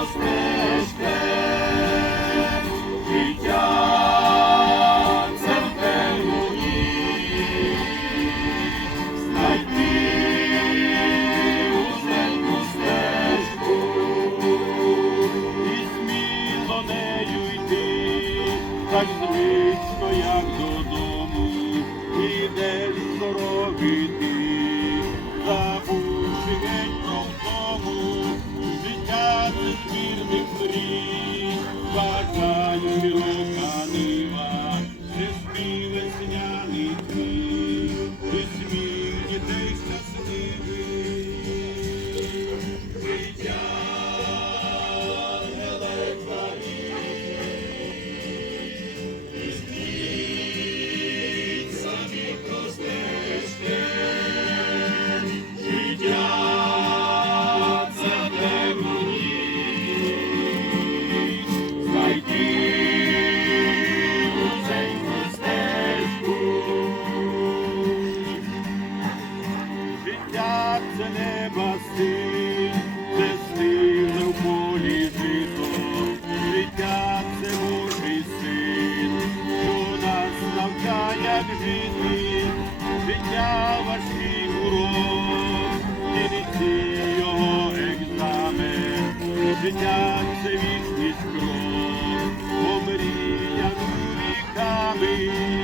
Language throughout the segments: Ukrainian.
of me. Життя важкий урок, кінці його екзамен, життя це вічність кров, помріяну віками.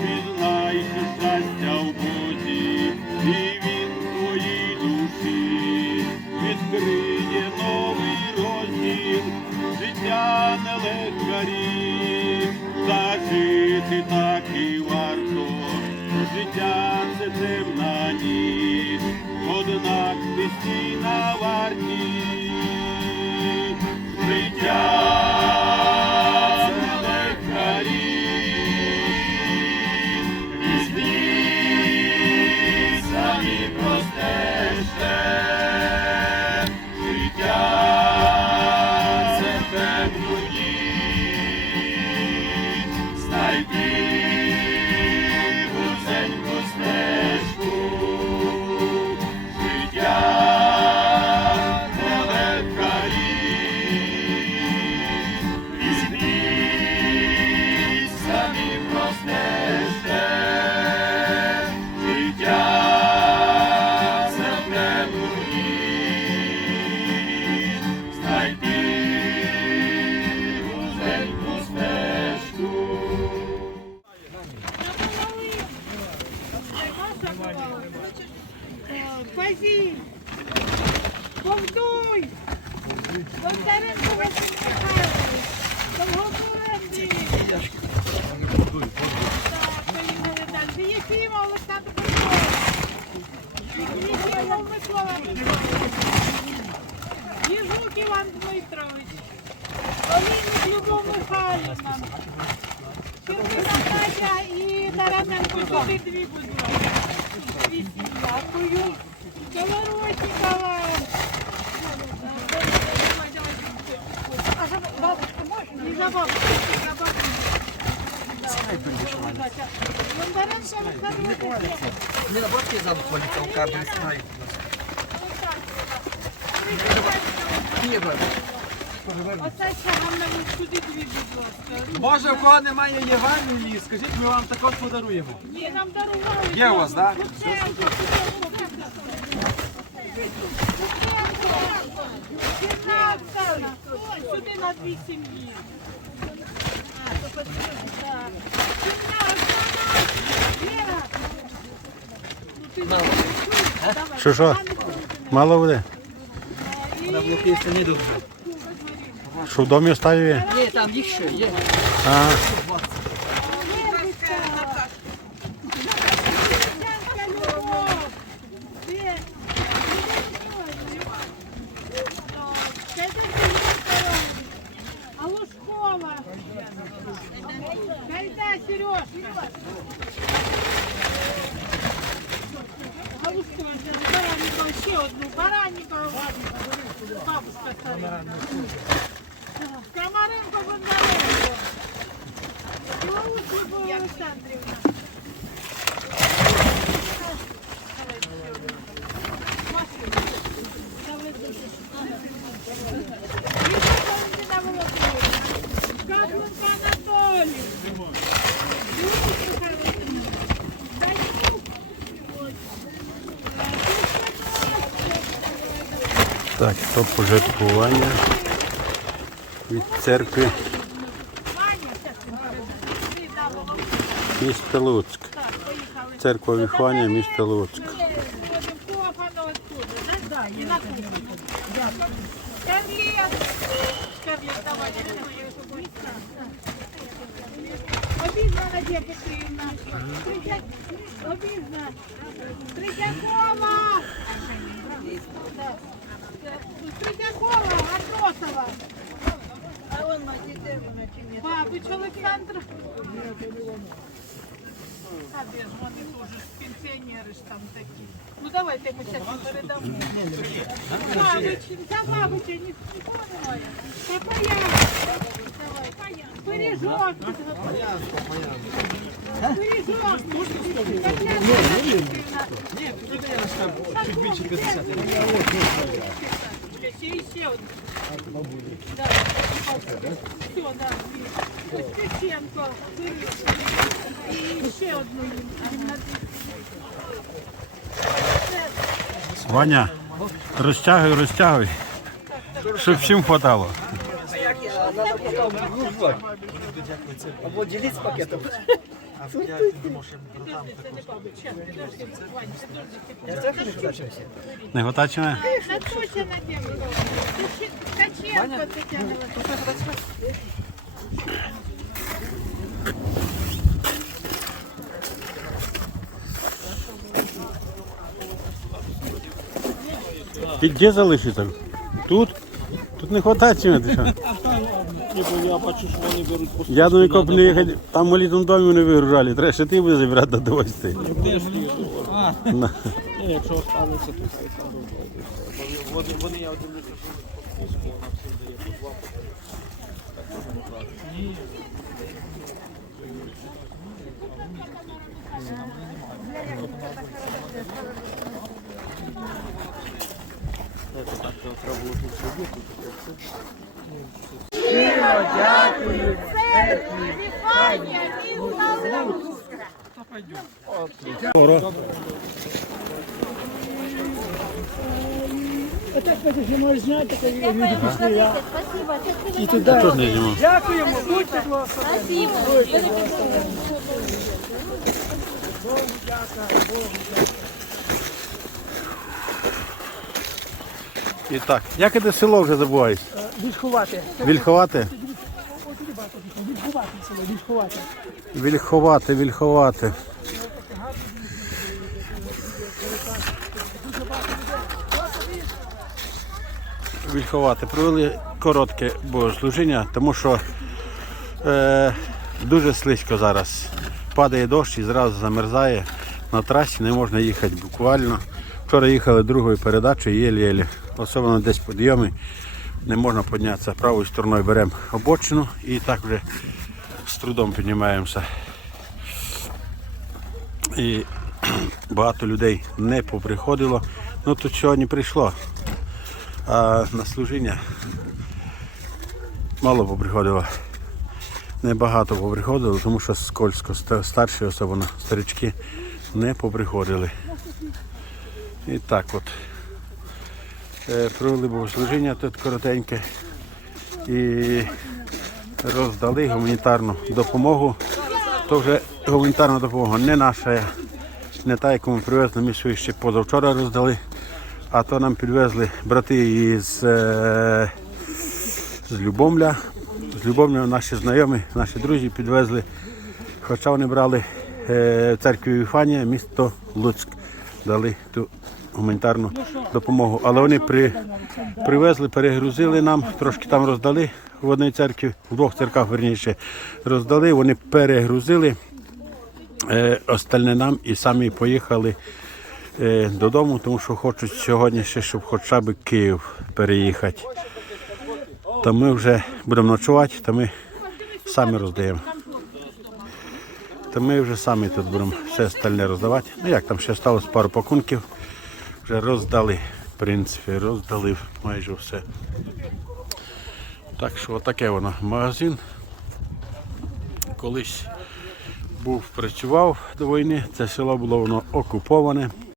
Пізнай, щастя в Бозі, і він твоїй душі відкриє новий розділ, життя нелегка річ, зажити так і варто, життя це темна ніч, однак ти стій на варті. Життя Життя Базіль! Повдуй! Бондаренко Василь Михайлович! Віталіївна. Єфімов Олександр Петрович! Єфімов Микола Петрович! Єжук Іван Дмитрович! Олійник Любов Михайлівна! Червина Надя і Тараненко сюди дві, ласка. Дякую. Колоротникова. А за бабушку можна? Не за бабушку, за бабушку. Не на бабки зам поліця у кабель знають. Ні. Оце чагам нам сюди дві, будь ласка. Може, в кого немає Євангелії, скажіть, ми вам також подаруємо. Ні, нам дарували. Є у вас, так? Луценко. Сюди на дві сім'ї. Що, що? Мало буде? На блоки це не дуже. Що в домі оставив? Ні, там їх ще є. А Крамаренко, Бондаренко. Білоус Любов. Так, то пожертвування від церкви міста Луцьк. Церква Віхвання, міста Луцьк. Обізвана Надія Петрівна. Третьякова. Третьякова, Матросова. А вон дітей вона чи ні? Бабич Олександр. А де ж вони теж пенсіонери ж там такі. Ну давайте ми зараз передамо. Бабич, за бабича ні- нікого немає. Та паян. Давай, паян. Пиріжок. Пиріжок. Ні, тут я на чуть більше 50. Ще і ще один. Да. Все, да. Пиріжок. І ще одну їм. Ваня, розтягуй, розтягуй. Щоб всім хватало. А як я надо потім гружувати? Або діліть пакетом. Я трохи не хотачився. Не готачене? Наточена тема. Ткаченко Тетяна Васильівна. Ти де залишиться? Тут? Тут не ти що? Я бачу, що вони беруть по Я думаю, коп не їхати, там в молитвому домі вони вигружали. Треба ще ти буде забирати до довости. Де ж ти? А, На. ні, якщо останеться, то хай сам розбавить. Вони, вони, я дивлюся, що по списку вона всім дає по два. Вітання, міста Луцька. Я теж не знімав. І так, як іде село вже забуваєш? Відховати. Вільховати? Відховати село, відховати. Вільховати, вільховати. Вільховати. Провели коротке богослужіння, тому що е, дуже слизько зараз. Падає дощ і зразу замерзає. На трасі не можна їхати буквально. Вчора їхали другою передачею, єлі-єлі. Особливо десь підйоми. Не можна піднятися правою стороною беремо обочину і так вже з трудом піднімаємося. І багато людей не поприходило. Ну тут сьогодні прийшло. А на служіння мало поприходило. Небагато поприходило, тому що скользко старші, особливо старички, не поприходили. І так от. Е, Провели богослужіння тут коротеньке і роздали гуманітарну допомогу. То вже гуманітарна допомога не наша, не та, яку ми привезли, ми свою ще позавчора роздали, а то нам підвезли брати із, е, з Любомля. З Любомля наші знайомі, наші друзі підвезли. Хоча вони брали е, в церкві Віфанія, місто Луцьк, дали ту гуманітарну допомогу. Але вони при, привезли, перегрузили нам, трошки там роздали в одній церкві, в двох церквах верніше роздали, вони перегрузили е, остальне нам і самі поїхали е, додому, тому що хочуть сьогодні ще, щоб хоча б Київ переїхати. То ми вже будемо ночувати, то ми самі роздаємо. То ми вже самі тут будемо все остальне роздавати. Ну як там ще сталося пару пакунків. Вже роздали, в принципі, роздали майже все. Так що отаке воно магазин. Колись був, працював до війни, це село було воно окуповане.